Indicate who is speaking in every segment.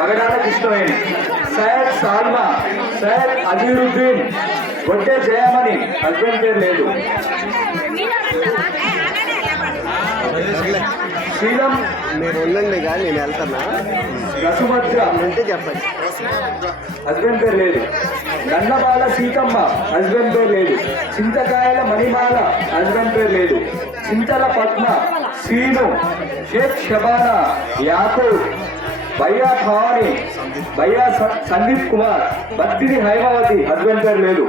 Speaker 1: పగడాల Krishnaveni Syed Salma Syed Azeeruddin Godde Jayamani husband పేరు లేదు. శ్రీలం
Speaker 2: మీరు ఉండండి కానీ నేను వెళ్తానా?
Speaker 1: రసుభద్ర
Speaker 2: ఉంటే చెప్పండి.
Speaker 1: హస్బెండ్ పేరు లేదు. నన్నబాల సీతమ్మ హస్బెండ్ పేరు లేదు. చింతకాయల మణిమాల హస్బెండ్ పేరు లేదు. చింతల పద్మ శ్రీను షేక్ షబానా యాకూబ్ భయ్యా భవాని భయ్యా స- సందీప్ కుమార్ భక్తిని హైమావతి హస్బెండ్ పేరు లేదు.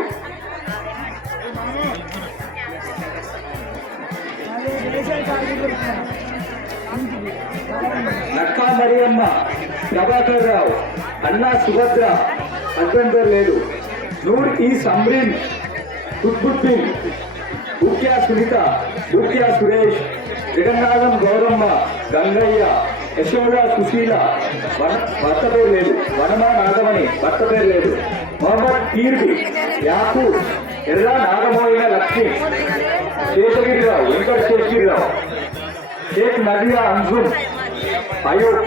Speaker 1: నక్కా మరియమ్మ ప్రభాకర్ రావు అన్నా సుభద్ర హస్బెండ్ పేరు లేదు. నూర్ ఈ సమ్రీన్ కుత్బుద్దీన్ బుక్యా సునీత బుక్యా సురేష్ జగన్నాథం గౌరమ్మ గంగయ్య. యశోద సుశీల. భర్త పేరు లేదు. వనమా నాగమణి భర్త పేరు లేదు. మొహమ్మద్ కీర్తి యాకూబ్ ఎర్ర నాగమోయిన లక్ష్మి శేషగిరిరావు వెంకట శేషగిరిరావు షేక్ నదియా అంజుమ్ అయూబ్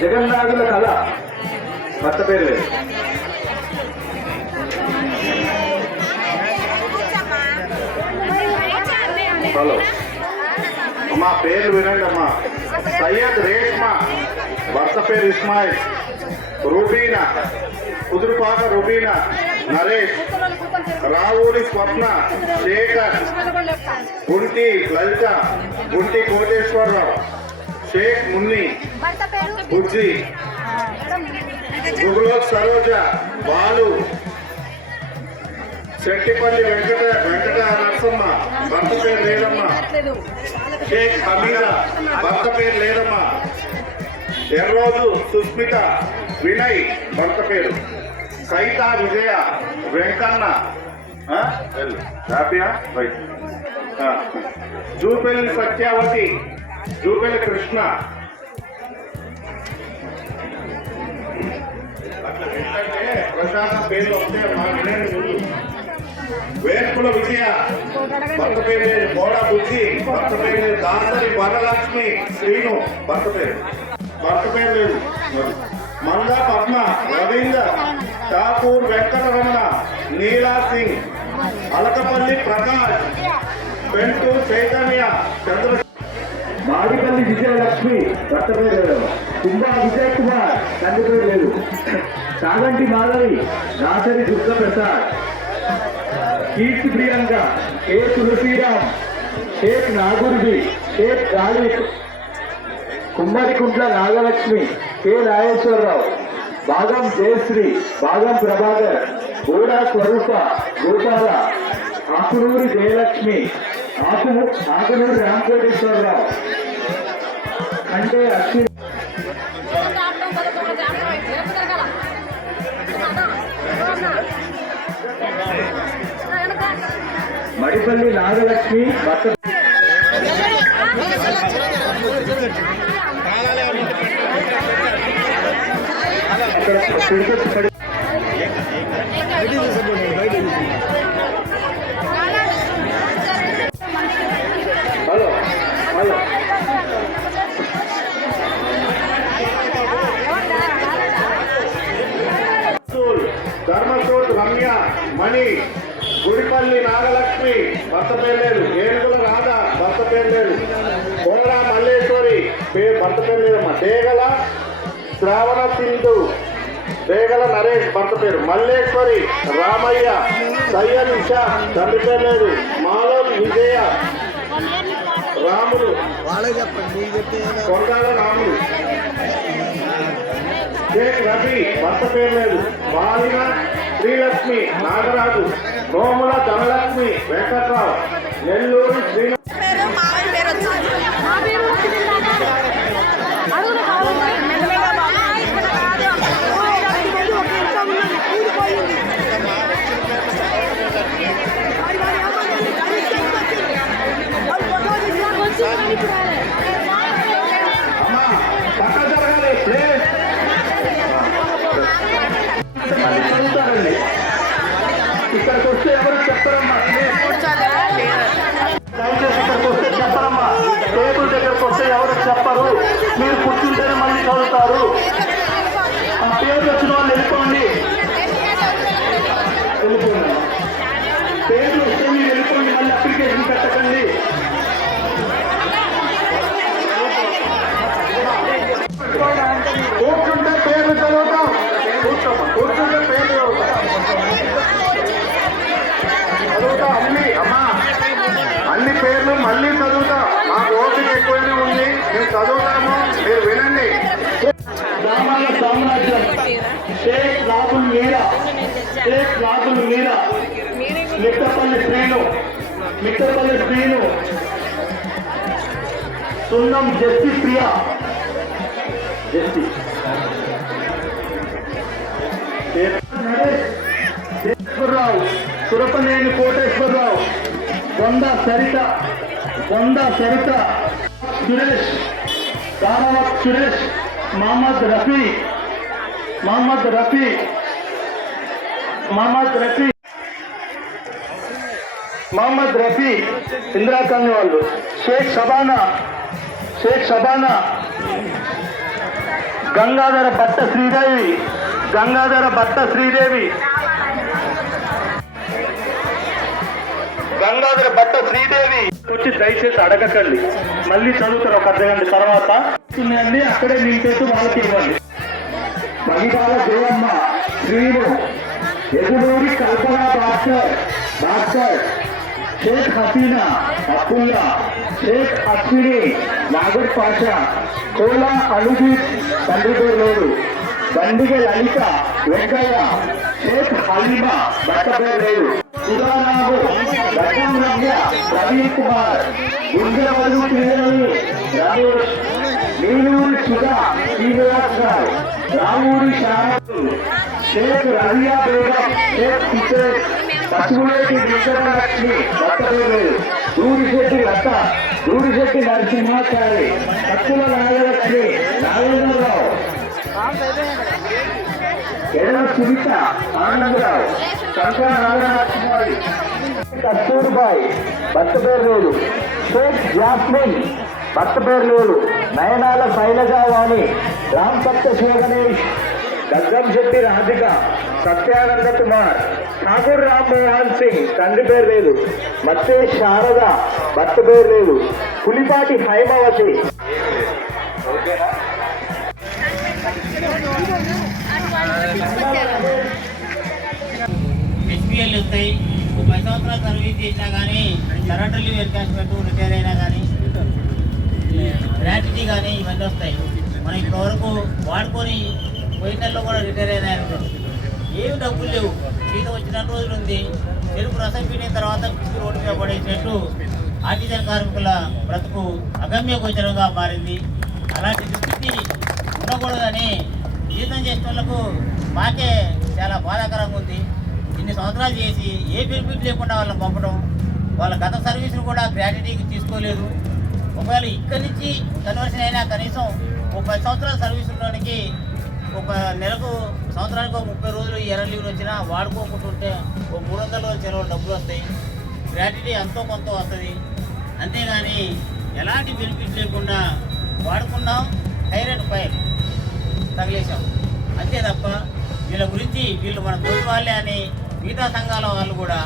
Speaker 1: జగన్నాథుల కళ. భర్త పేరు లేదు.
Speaker 3: హలో. అమ్మా పేర్లు వినండి అమ్మా. సయ్యద్ రేష్మా భర్త పేరు ఇస్మాయిల్ రూబీనా కుదురుపాక రూబీనా నరేష్ రావూరి స్వప్న శేఖర్ గుంటి లలిత గుంటి కోటేశ్వరరావు షేక్ మున్ని బుజ్జి గుగులోక్ సరోజ బాలు చెట్టిపల్లి వెంకట వెంకట నరసమ్మ భర్త పేరు లేదమ్మ షేక్ అమీరా భర్త ఎర్రోజు సుస్మిత వినయ్ భర్త పేరు సైత విజయ వెంకన్న ఆ? హ్యాపీయా రైట్. సత్యావతి జూపెల్లి కృష్ణ. ఏంటంటే పేర్లు వస్తే మా వినయ్ వేర్పుల విజయ భర్త పేరు బోడా కోడా బుద్ధి భర్త పేరు దాసరి వరలక్ష్మి శ్రీను భర్త పేరు. భర్త పేరు లేదు మంద పద్మ రవీందర్ ఠాకూర్ వెంకటరమణ నీలా సింగ్ అలకపల్లి ప్రకాష్ పెంటు చైతన్య చంద్ర
Speaker 1: మాడిపల్లి విజయలక్ష్మి భర్త పేరు లేదు. కుంభా విజయ్ కుమార్ తండ్రి పేరు లేదు. Saganti Madhavi Dasari Durga Prasad. Keerthi Priyanka K Tulasiram Sheikh Nagoorji Sheikh Galik Kummarikuntla Nagalakshmi K. Nageswararao భాగం జయశ్రీ భాగం ప్రభాకర్ గూడ స్వరూప గోపాల ఆకునూరి జయలక్ష్మి ఆకు ఆకునూరి రామకోటేశ్వరరావు. అంటే అక్షి మడిపల్లి నాగలక్ష్మి భర్త హలో హలో
Speaker 3: రసూల్, రమ్య మణి గుడిపల్లి నాగలక్ష్మి భర్త పేరు ఏడు భర్త పేరు లేదు కోడా మల్లేశ్వరి పేరు భర్త పేరు లేదమ్మా దేగల శ్రావణ సింధు దేగల నరేష్ భర్త పేరు మల్లేశ్వరి రామయ్య సయ్యద్ ఇషా తండ్రి పేరు లేదు మాలవ్ విజయ రాములు.
Speaker 2: చెప్తే
Speaker 3: కొండాల రాములు. షేక్ రఫీ భర్త పేరు లేదు బాలిన శ్రీలక్ష్మి నాగరాజు. నోముల ధనలక్ష్మి వెంకట్రావు. నెల్లూరు శ్రీను
Speaker 1: ఇక్కడికి వస్తే ఎవరు చెప్తారమ్మా దయచేసి ఇక్కడికి వస్తే చెప్పరమ్మా టేబుల్ దగ్గరకు వస్తే ఎవరు చెప్పరు మీరు కూర్చుంటేనే మళ్ళీ చదువుతారు
Speaker 3: ఎక్కువనే ఉంది. మేము చదువుతాము మీరు వినండి.
Speaker 1: గ్రామాల సామ్రాజ్యం. షేక్ మీరా. షేక్ మీరా. మిట్టపల్లి శ్రీను. మిట్టపల్లి శ్రీను. సున్నం జస్టి ప్రియ. జస్టి కోటేశ్వరరావు సురపనేని కోటేశ్వరరావు. వంద సరిత. వంద సరిత సురేష్ దానవత్ సురేష్ మహమ్మద్ రఫీ మహమ్మద్ రఫీ మహమ్మద్ రఫీ మహమ్మద్ రఫీ ఇందిరాకాంగ్ వాళ్ళు షేక్ షబానా షేక్ షబానా గంగాధర భట్ట శ్రీదేవి గంగాధర భట్ట శ్రీదేవి గంగాధర భట్ట శ్రీదేవి. వచ్చి దయచేసి అడగకండి. మళ్ళీ చదువుతారు ఒక అర్ధగంట తర్వాత. అండి అక్కడే నింపేసి వాళ్ళకి ఇవ్వండి. మహిళల దేవమ్మ శ్రీను ఎదురూరి కల్పన డాక్టర్ డాక్టర్ షేక్ హసీనా అబ్దుల్లా షేక్ అశ్విని నాగర్ పాషా కోలా అనుదీప్ తండ్రి పేరు బండిగ లలిత వెంకయ్య షేక్ హలీమా భర్త పేరు రత్నం రమ్య ప్రవీణ్ కుమార్ గుండెవలు పిల్లలు రమేష్ సుధా శ్రీనివాస్ రావు రామూరి శారదు షేక్ రవియా బేగం షేక్ విజయలక్ష్మి దూరిశెట్టి లత దూరిశెట్టి నరసింహాచారి కత్తుల నాగలక్ష్మి నాగేంద్రరావు. ఎడల సునీత ఆనందరావు శంకర నాగరాజకుమారి కస్తూర్బాయ్ భర్త పేరు లేదు. షేక్ జాస్మిన్ భర్త పేరు లేదు. నయనాల శైలజావాణి రామ్ సప్త శివగణేష్ గగ్గం శెట్టి రాధిక సత్యానంద కుమార్ ఠాకూర్ రామ్ మోహన్ సింగ్ తండ్రి పేరు లేదు. మత్తే శారద భర్త పేరు లేదు. పులిపాటి హైమవతి
Speaker 4: వస్తాయి. ఒక పది సంవత్సరాలు సర్వీస్ చేసినా కానీ సరెండర్ లీవ్ ఎన్కాష్మెంట్ రిటైర్ అయినా కానీ గ్రాట్యుటీ కానీ ఇవన్నీ వస్తాయి. మనం ఇప్పటివరకు వాడుకొని పోయిన నెలలో కూడా రిటైర్ అయినా ఏమి డబ్బులు లేవు. జీతం వచ్చిన రోజులు ఉంది. తెలుగు రసం పీడిన తర్వాత పిచ్చి రోడ్డు మీద పడేసినట్టు ఆర్టిజన్ కార్మికుల బ్రతుకు అగమ్య గోచరంగా మారింది. అలాంటి దుస్థితి ఉండకూడదని జీతం చేసిన వాళ్ళకు మాకే చాలా బాధాకరంగా ఉంది. ఇన్ని సంవత్సరాలు చేసి ఏ బెనిఫిట్ లేకుండా వాళ్ళని పంపడం వాళ్ళ గత సర్వీసులు కూడా గ్రాడ్యుటీకి తీసుకోలేదు. ఒకవేళ ఇక్కడి నుంచి కన్వర్షన్ అయినా కనీసం ఒక పది సంవత్సరాల సర్వీస్ ఉండడానికి ఒక నెలకు సంవత్సరానికి ఒక ముప్పై రోజులు ఎర్ర లీవ్లు వచ్చినా వాడుకోకుంటుంటే ఒక మూడు వందల రోజులు చెలవు డబ్బులు వస్తాయి. గ్రాడ్యుటీ ఎంతో కొంత వస్తుంది. అంతేగాని ఎలాంటి బెనిఫిట్ లేకుండా వాడుకున్నాం హైరెడ్ ఫైర్ తగిలేశాం. అంతే తప్ప వీళ్ళ గురించి వీళ్ళు మన తోటి వాళ్ళే అని మిగతా సంఘాల వాళ్ళు కూడా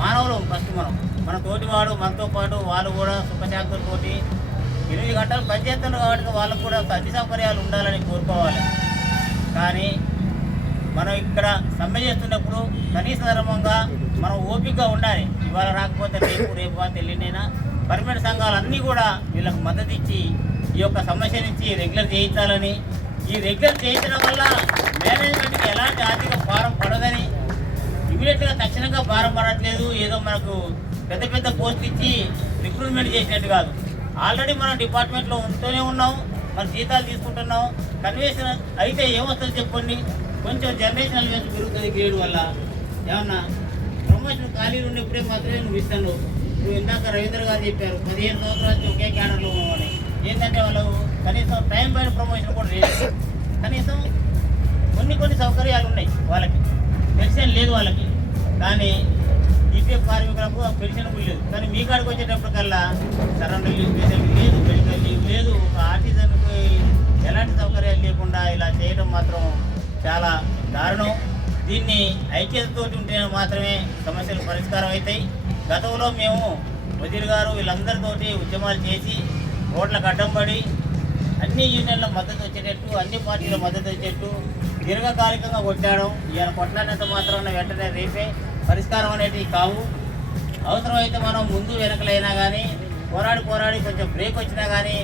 Speaker 4: మానవులు ఫస్ట్ మనం. మన తోటివాడు మనతో పాటు వాళ్ళు కూడా సుఖశాంతులతోటి ఎనిమిది గంటలు పనిచేస్తున్నారు కాబట్టి వాళ్ళకు కూడా అన్ని సౌకర్యాలు ఉండాలని కోరుకోవాలి. కానీ మనం ఇక్కడ సమ్మె చేస్తున్నప్పుడు కనీస ధర్మంగా మనం ఓపికగా ఉండాలి. ఇవాళ రాకపోతే రేపు రేపు తెలియనైనా పర్మనెంట్ సంఘాలు అన్నీ కూడా వీళ్ళకు మద్దతు ఇచ్చి ఈ యొక్క సమస్య నుంచి రెగ్యులర్ చేయించాలని. ఈ రెగ్యులర్ చేయించడం వల్ల మేనేజ్మెంట్కి ఎలాంటి ఆర్థిక భారం పడదని ఇమీడియట్గా తక్షణంగా భారం పడట్లేదు. ఏదో మనకు పెద్ద పెద్ద పోస్ట్ ఇచ్చి రిక్రూట్మెంట్ చేసినట్టు కాదు. ఆల్రెడీ మనం డిపార్ట్మెంట్లో ఉంటూనే ఉన్నాం. మన జీతాలు తీసుకుంటున్నాం. కన్వేషన్ అయితే ఏమొస్తుంది చెప్పండి? కొంచెం జనరేషనల్ వేస్ట్ పెరుగుతుంది గ్రేడ్ వల్ల. ఏమన్నా ప్రమోషన్ ఖాళీలు ఉన్నప్పుడే మాత్రమే నువ్వు ఇస్తాను. నువ్వు ఇందాక రవీంద్ర గారు చెప్పారు పదిహేను సంవత్సరాల నుంచి ఒకే క్యాడర్లో ఉన్నామని. ఏంటంటే వాళ్ళు కనీసం టైం పైన ప్రమోషన్ కూడా లేదు. కనీసం కొన్ని కొన్ని సౌకర్యాలు ఉన్నాయి వాళ్ళకి. పెన్షన్ లేదు వాళ్ళకి. కానీ ఈపీఎఫ్ కార్మికులకు ఆ పెన్షన్ లేదు. కానీ మీ కాడికి వచ్చేటప్పటికల్లా సరెండర్ లీవ్ పేషెంట్ లేదు మెడికల్ లీవ్ లేదు ఒక ఆర్టిజన్కి ఎలాంటి సౌకర్యాలు లేకుండా ఇలా చేయడం మాత్రం చాలా దారుణం. దీన్ని ఐక్యతతో ఉంటే మాత్రమే సమస్యలు పరిష్కారం అవుతాయి. గతంలో మేము వజీర్ గారు వీళ్ళందరితోటి ఉద్యమాలు చేసి రోడ్లకు అడ్డం పడి అన్ని యూనియన్ల మద్దతు వచ్చేటట్టు అన్ని పార్టీల మద్దతు వచ్చేటట్టు దీర్ఘకాలికంగా కొట్టాడం. ఈయన కొట్లాడినంత మాత్రం వెంటనే రేపే పరిష్కారం అనేటివి కావు. అవసరమైతే మనం ముందు వెనకలైనా కానీ పోరాడి పోరాడి కొంచెం బ్రేక్ వచ్చినా కానీ